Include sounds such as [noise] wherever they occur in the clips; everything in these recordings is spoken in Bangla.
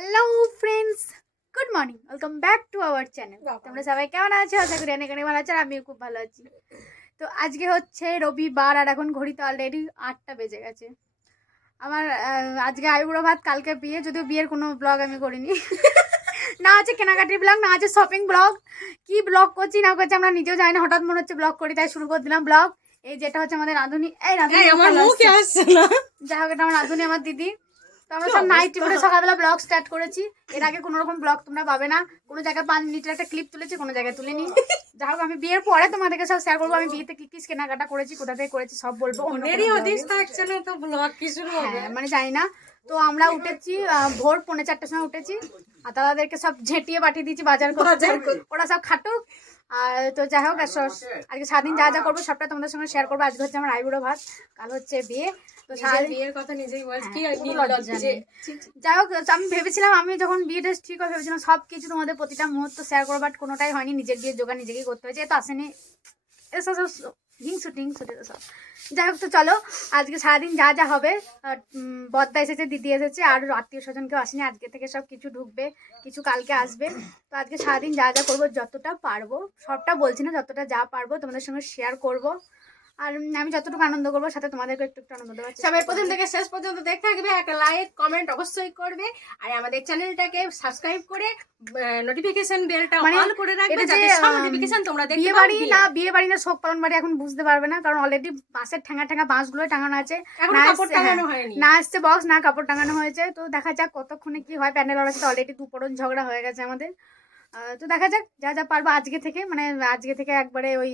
Hello friends good morning welcome back to our channel তোমরা সবাই কেমন আছো? আশা করি অনেক অনেক ভালো আছো আর আমিও খুব ভালো আছি। তো আজকে হচ্ছে রবিবার আর এখন ঘড়ি তো অলরেডি আটটা বেজে গেছে। আমার আজকে আইবুড়ো ভাত কালকে বিয়ে যদিও বিয়ের কোনো ব্লগ আমি করিনি। [laughs] না আছে কেনাকাটির ব্লগ না আছে শপিং ব্লগ কি ব্লগ করছি না করছি আমরা নিজেও জানি না। হঠাৎ মনে হচ্ছে ব্লগ করি তাই শুরু করে দিলাম ব্লগ এই যেটা হচ্ছে আমাদের রাঁধুনি এই রাঁধুনি আমার মুখে আসছে না। যাই হোক এটা আমার রাঁধুনি আমার দিদি। তো আমরা সব নাইট করে সকালবেলা ব্লগ স্টার্ট করেছি। এর আগে কোনো রকম ব্লগ তোমরা পাবে না। কোনো জায়গায় পাঁচ মিনিটের একটা ক্লিপ তুলেছি কোনো জায়গায় তুলিনি। [laughs] যাই হোক আমি বিয়ের পরে তোমাদেরকে সব শেয়ার করব। আমি বিয়েতে কি কি কেনাকাটা করেছি কোথা থেকে করেছি সব বলব। থাকছে না তো ব্লগ কি শুরু হবে? হ্যাঁ মানে জানি না। তো আমরা উঠেছি ভোর পৌনে চারটার সময় উঠেছি। আর দাদাদেরকে সব ঝেঁটিয়ে পাঠিয়ে দিয়েছি বাজার করতে। ওরা সব খাটুক। আর তো যাই হোক স- আজকে সারাদিন যা যা করব সবটা তোমাদের সঙ্গে শেয়ার করব। আজকে হচ্ছে আমার আইবুড়ো ভাত কাল হচ্ছে বিয়ে। তো বিয়ের কথা নিজেই বলছ হ্যাঁ। যাই হোক আমি ভেবেছিলাম আমি যখন বিয়েটা ঠিক করে ভেবেছিলাম সব কিছু তোমাদের প্রতিটা মুহূর্ত শেয়ার করব বাট কোনোটাই হয়নি নিজের বিয়ের যোগা নিজেকেই করতে হয়েছে এ তো আসেনি। এসব হিংসু টিংসু এগুলো সব যাই হোক, তো চলো, আজকে সারাদিন যা যা হবে বদ্দা এসেছে, দিদি এসেছে, আর আত্মীয় স্বজন কেউ আসেনি, আজকে থেকে সব কিছু ঢুকবে, কিছু কালকে আসবে। তো আজকে সারাদিন যা যা করব, যতটা পারব, সবটা বলছি না, যতটা যা পারব তোমাদের সঙ্গে শেয়ার করব। আর আমি যতটুকু আনন্দ করব সাথে তোমাদেরকে একটু একটু আনন্দ চেষ্টা সবাই প্রথম থেকে শেষ পর্যন্ত দেখতে থাকবে একটা লাইক কমেন্ট অবশ্যই করবে আর আমাদের চ্যানেলটাকে সাবস্ক্রাইব করে নোটিফিকেশন বেলটা অল করে রাখবে যাতে সব নোটিফিকেশন তোমরা দেখতে বিয়ে বাড়ি না বিয়ে বাড়ি না শোক পালন বাড়ি এখন বুঝতে পারবে না কারণ অলরেডি বাঁশের ঠ্যাঙা ঠ্যাঙা বাঁশগুলো টাঙানো আছে। এখন না কাপড় টাঙানো হ্যাঁ, হয়নি। না আসছে বক্স না কাপড় টাঙানো হয়েছে। তো দেখা যাক কতক্ষণে কি হয় প্যান্ডেল ওর সাথে অলরেডি দুপরন ঝগড়া হয়ে গেছে আমাদের। তো দেখা যাক যা যা পারব আজকে থেকে মানে আজকে থেকে একবারে ওই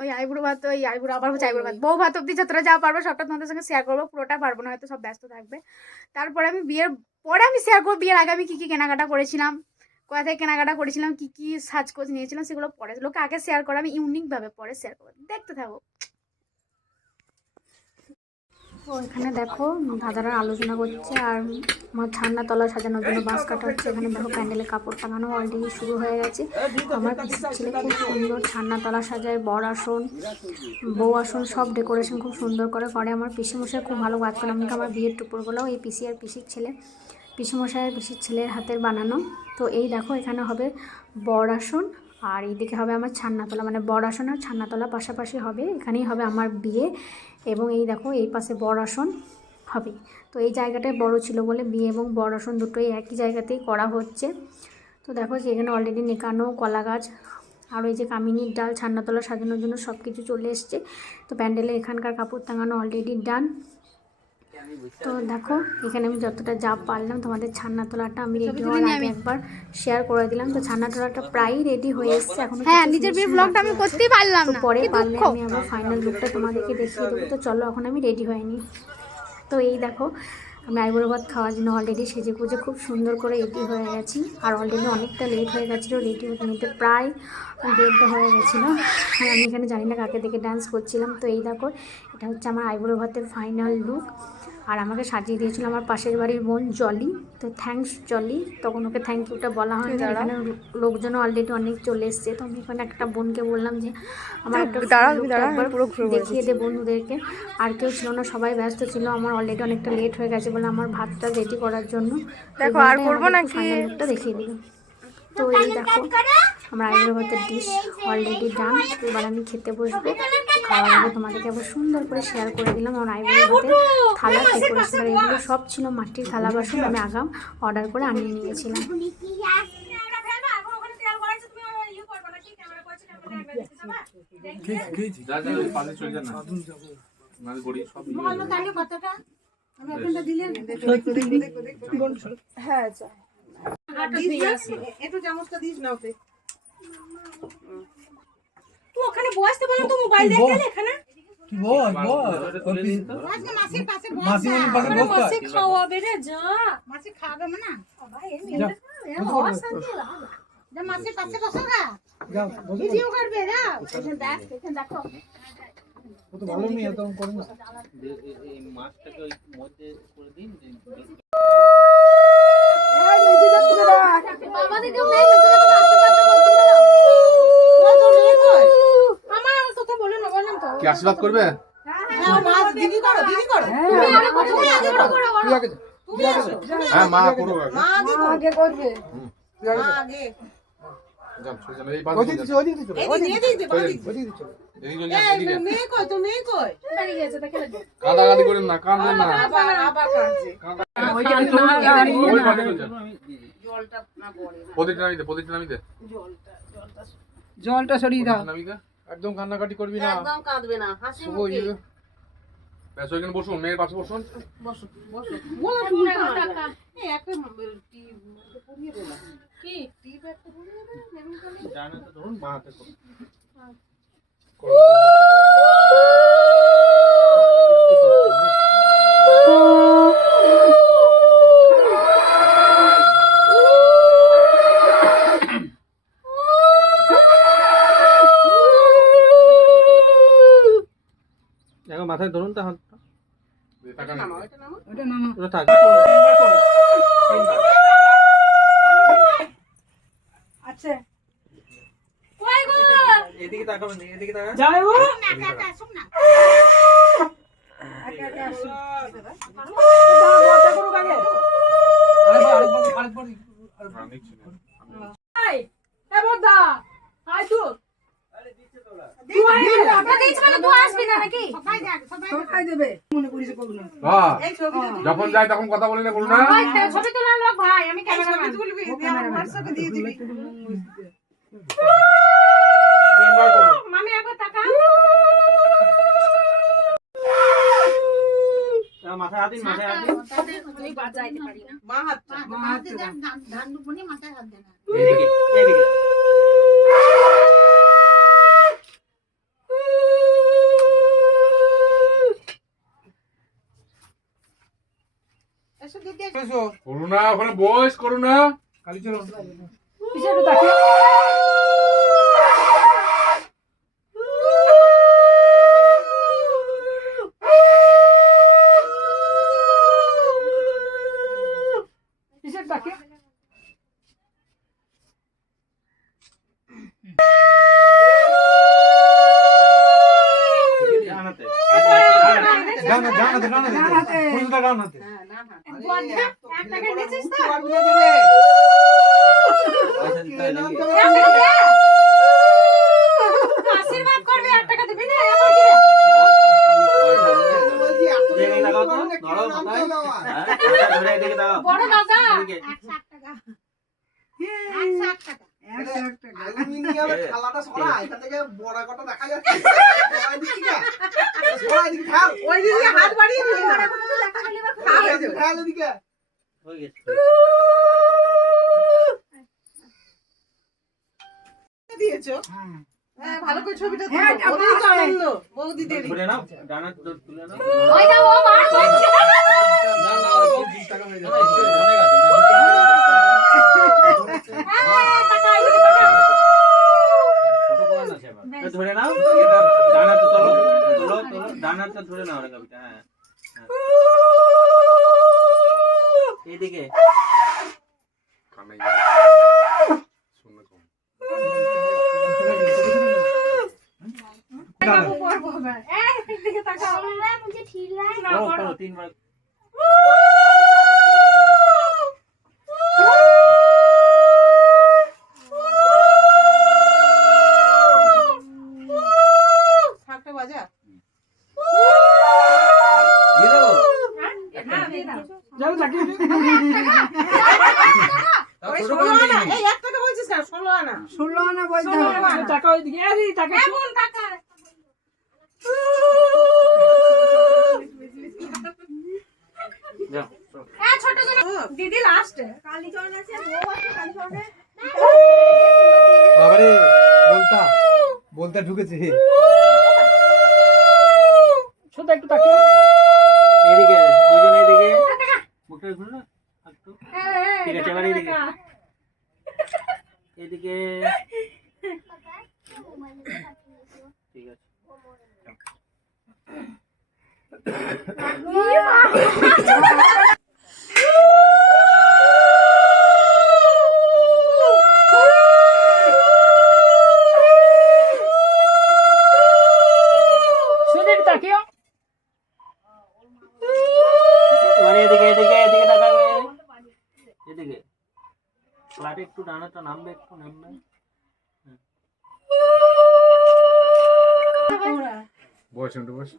ওই আইবুড়ো ভাত ওই আইবুড়ো আবার হচ্ছে আইবুড়ো ভাত। বউ ভাত অব্দি যতটা যা পারব সবটা তোমাদের সঙ্গে শেয়ার করব পুরোটা পারব না হয়তো সব ব্যস্ত থাকবে। তারপরে আমি বিয়ের পরে আমি শেয়ার করব বিয়ের আগে আমি কী কী কেনাকাটা করেছিলাম কোথা থেকে কেনাকাটা করেছিলাম কী কি সাজকোজ নিয়েছিলাম সেগুলো পরে লোকে আগে শেয়ার করে আমি ইউনিকভাবে পরে শেয়ার করব। দেখতে থাকো। ও এখানে দেখো দাদারা আলোচনা করছে আর আমার ঠান্ডা তলা সাজানোর জন্য বাস কাটা হচ্ছে। এখানে দেখো প্যান্ডেলে কাপড় টাঙানো অলরেডি শুরু হয়ে গেছে। আমার ছেলে খুব সুন্দর ছান্না তলা সাজায়, বর আসন, বউ আসন, সব ডেকোরেশন খুব সুন্দর করে করে। আমার পিসি মশাই খুব ভালো কাজ করে আমাকে আমার বিয়ের টুকুরগুলো এই পিসি আর পিসির ছেলে পিসি মশাই আর পিসির ছেলের হাতের বানানো। তো এই দেখো এখানে হবে বর আসন আর এইদিকে হবে আমার ছান্নাতলা মানে বর আসন আর ছান্নাতলা পাশাপাশি হবে, এখানেই হবে আমার বিয়ে। এবং এই দেখো, এই পাশে বড় আসন হবে। তো এই জায়গাটায় বড় ছিল বলে বিয়ে এবং বড় আসন দুটোই একই জায়গাতেই করা হচ্ছে। তো দেখো যে এখানে অলরেডি নেকানো কলা গাছ আর ওই যে কামিনীর ডাল, ছান্নাতলা সাজানোর জন্য সব কিছু চলে এসছে। তো প্যান্ডেলে এখানকার কাপড় টাঙানো অলরেডি ডান তো দেখো এখানে আমি যতটা যা পারলাম তোমাদের ছান্না তোলাটা আমি রেডি হওয়ার আগে একবার শেয়ার করে দিলাম। তো ছান্না তোলাটা প্রায় রেডি হয়ে এসেছে এখন হ্যাঁ নিজের বিয়ের ব্লগটা আমি করতেই পারলাম না পরে পারলে আমি আবার ফাইনাল লুকটা তোমাদেরকে দেখিয়ে দেবো। তো চলো এখন আমি রেডি হয়নি তো এই দেখো আমি আইবুড়ো ভাত খাওয়ার জন্য অলরেডি সেজে গুজে খুব সুন্দর করে রেডি হয়ে গেছি। আর অলরেডি অনেকটা লেট হয়ে গেছিল রেডি হতে নিতে প্রায় দেড়টা হয়ে গেছিল। আর আমি এখানে জানি না কাকে দেখে ডান্স করছিলাম। তো এই দেখো এটা হচ্ছে আমার আইবুড়ো ভাতের ফাইনাল লুক আর আমাকে সাজিয়ে দিয়েছিল আমার পাশের বাড়ির বোন জলি। তো থ্যাঙ্কস জলি। তখন ওকে থ্যাংক ইউটা বলা হয় এখানে লোকজন অলরেডি অনেক চলে এসছে। তো আমি এখানে একটা বোনকে বললাম যে আমার একটা দেখিয়ে দে বন্ধুদেরকে। আর কেউ ছিল না সবাই ব্যস্ত ছিল। আমার অলরেডি অনেকটা লেট হয়ে গেছে বলে আমার ভাতটা রেডি করার জন্য। দেখো, আর করব নাকি? লুকটা দেখিয়ে দিল তো এই দেখো আমার আইবুড়ো ভাতের ডিশ অলরেডি ডান এবার আমি খেতে বসবো। খাওয়ার আগে তোমাদেরকে আবার সুন্দর করে শেয়ার করে দিলাম। আমার আইবুড়ো ভাতের থালা ডেকোরেশন আর এগুলো সব ছিল মাটির থালা বাসন আমি আগাম অর্ডার করে আনিয়ে নিয়েছিলাম। যা যা ওই পাশে না। নাহলে গড়ি সব তুই ওখানে বসতে বললাম তো মোবাইল দেখতে এখানে। কি বল বল তোর পি- মাসিমণির পাশে বস কর। খাওয়াবে রে যা। যা, বস কর। যাও, বসে পড়ো। ও তো ভালো মেয়ে, তো করে না। মাছটাকে ওই মধ্যে করে দিন আমার আমার কথা বলে না বললাম তো কি আশীর্বাদ করবে তুই আগে যা, তুই আগে যা। হ্যাঁ মা করো তুই আগে যা। যাও, সরে যাও, এই পাশে ওদিকে চলে দিচ্ছে, যাও। ওদিকে দিচ্ছে, চলে যাও। ওদিকে দিচ্ছে। এদিকে চলে যাও, এদিকে। করেন না কাঁদবেন না যাও। প্রদীপটা নামিয়ে প্রদীপটা নামিয়ে জলটা সরিয়ে দাও। একদম কান্নাকাটি করবি না। একদম কাঁদবে না হাসি মুখে। ব্যাস ওইখানে বসুন মেয়ের পাশে বসুন। বসো বসো। বসো টাকা। এই একটা টিপ পুড়িয়ে দে না। কি? টিপ একটা পুড়িয়ে দে মেরুন কালার দেখো মাথায় ধরুন তো হাতটা দে, টাকা নে। নামাও এটা নামাও ওটা নামা ওটা থাক আচ্ছা এদিকে তাকাবেন এদিকে তাকাবেন যাই ও না, নিচ্ছি না। এ বদা আয় তো সবাই দেবে মনে যখন যাই তখন কথা বলি না বলুন না। ছবি তোলার লোক ভাই আমি ক্যামেরাম্যান। তুলবি আমার হোয়াটসঅ্যাপে দিয়ে দিবি। তিনবার করুন মামি একবার তাকা মাথায় হাত দিন মাথায় হাত দিন। আমি বাজাইতে পারি না। মা হাত এদিকে এদিকে করুণা ওখানে বয়স করুণা। কালি চলো। জানাতে জানাতে জানাতে হাতে। পুরোটা জানাতে এক টাকা নিয়েছিস তো? আশীর্বাদ করবি এক টাকা দিবি না? আমার কি? হ্যাঁ বড় দাদা। এদিকে। একশো এক টাকা অ্যালুমিনিয়ামের থালাটা সরা এটা থেকে বড় কটা দেখা যাচ্ছে। সরা এদিকে কি? সরা এদিকে ঠাল ওই দিকে হাত বাড়িয়ে দিবি না। ঠাল এদিকে, ঠাল এদিকে। হয়ে গেছে। দিয়েছ? হ্যাঁ। ভালো করে ছবিটা হ্যাঁ, তুলো। নাও ডানা তুলে নাও। ওই দাও ও বার করছে ধরে নাও এটা ডানাতে তোলো তোলো তোলো ডানাতে ধরে নাও রেখাবিটা হ্যাঁ হ্যাঁ। এইদিকে। কানে শুনে কম এই দিকে তাকাও। না করো বড় করো তিনবার থাকটা বাজা দিয়ে দেবো হ্যাঁ দিয়ে দাও যাও [laughs] ষোলো আনা ষোলো আনা। বলতে হবে। টাকা ওইদিকে হ্যাঁ বাবারে বলতা ঢুকেছে। ছোট একটু তাকে ঝর্ণাটা নামবে একটু নামবে। বয়স বয়স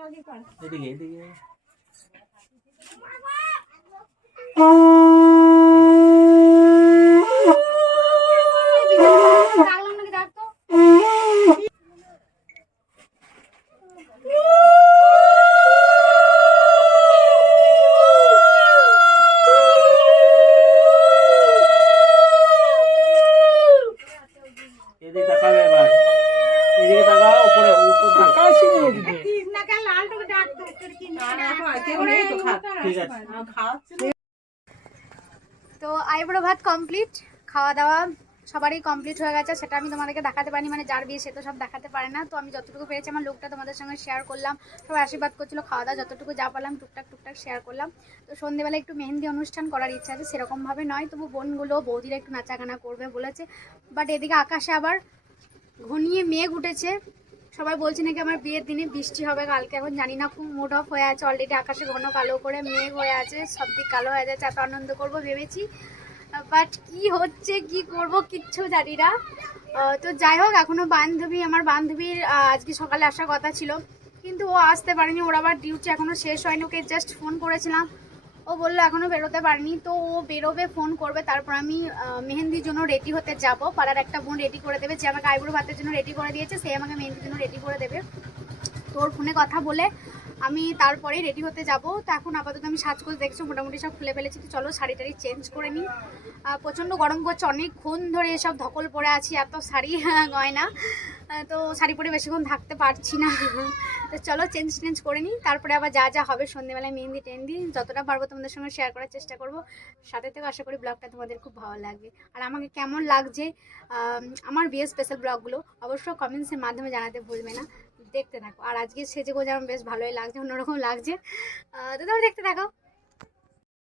এদিকে এদিকে রাখলাম নাকি রাখ তো এদিকে তাকাবে এবার এদিকে তাকাও উপরে উপর দিকে। টাকা আসেনি এদিকে না, না, এখন আর কেউ নেই তো খা। ঠিক আছে আর খাওয়াচ্ছে না। তো আইবুড়ো ভাত কমপ্লিট খাওয়া দাওয়া সবারই কমপ্লিট হয়ে গেছে, সেটা আমি তোমাদেরকে দেখাতে পারিনি মানে যার বিয়ে সে তো সব দেখাতে পারে না। তো আমি যতটুকু পেরেছি আমার লোকটা তোমাদের সঙ্গে শেয়ার করলাম, সবাই আশীর্বাদ করছিল, খাওয়া দাওয়া যতটুকু যা পারলাম টুকটাক টুকটাক শেয়ার করলাম। তো সন্ধেবেলা একটু মেহেন্দি অনুষ্ঠান করার ইচ্ছা আছে, সেরকমভাবে নয়, তবু বোনগুলো, বৌদিরা একটু নাচাগানা করবে বলেছে। বাট এদিকে আকাশে আবার ঘনিয়ে মেঘ উঠেছে, সবাই বলছে নাকি আমার বিয়ের দিনে বৃষ্টি হবে, কালকে এখন জানি না, খুব মুড অফ হয়ে আছে অলরেডি আকাশে ঘন কালো করে মেঘ হয়ে আছে, সব দিক কালো হয়ে যাচ্ছে, এত আনন্দ করব ভেবেছি। বাট কি হচ্ছে, কি করব কিচ্ছু জানি না। তো যাই হোক, এখনও বান্ধবী, আমার বান্ধবীর আজকে সকালে আসার কথা ছিল। কিন্তু ও আসতে পারেনি, ওর আবার ডিউটি এখনও শেষ হয়নি, ওকে জাস্ট ফোন করেছিলাম। ও বলল এখনও বেরোতে পারিনি, তো ও বেরোবে ফোন করবে, তারপর আমি মেহেন্দির জন্য রেডি হতে যাব। পাড়ার একটা বোন রেডি করে দেবে, যে আমাকে আইবুড়ো ভাতের জন্য রেডি করে দিয়েছে, সে আমাকে মেহেন্দির জন্য রেডি করে দেবে। তো ওর ফোনে কথা বলে আমি তারপরে রেডি হতে যাব। তো এখন আপাতত আমি সাজগোজ দেখছি মোটামুটি সব খুলে ফেলেছি। তো চলো শাড়ি টাড়ি চেঞ্জ করে নিই। প্রচণ্ড গরম করছে অনেকক্ষণ ধরে এসব ধকল পরে আছি এত শাড়ি গয়না। আহ, তো শাড়ি পরে বেশিক্ষণ থাকতে পারছি না। তো চলো চেঞ্জ টেঞ্জ করে নিই। তারপরে আবার যা যা হবে সন্ধ্যেবেলায় মেহেন্দি টেন্দি যতটা পারব তোমাদের সঙ্গে শেয়ার করার চেষ্টা করব। সাথে থেকে আশা করি ব্লগটা তোমাদের খুব ভালো লাগবে। আর আমাকে কেমন লাগছে আমার বিয়ে স্পেশাল ব্লগগুলো অবশ্য কমেন্টসের মাধ্যমে জানাতে ভুলবে না। দেখতে থাকো। আর আজকে সেজে গোজে আমার বেশ ভালোই লাগছে, অন্যরকম লাগছে। তো তোমরা দেখতে থাকো।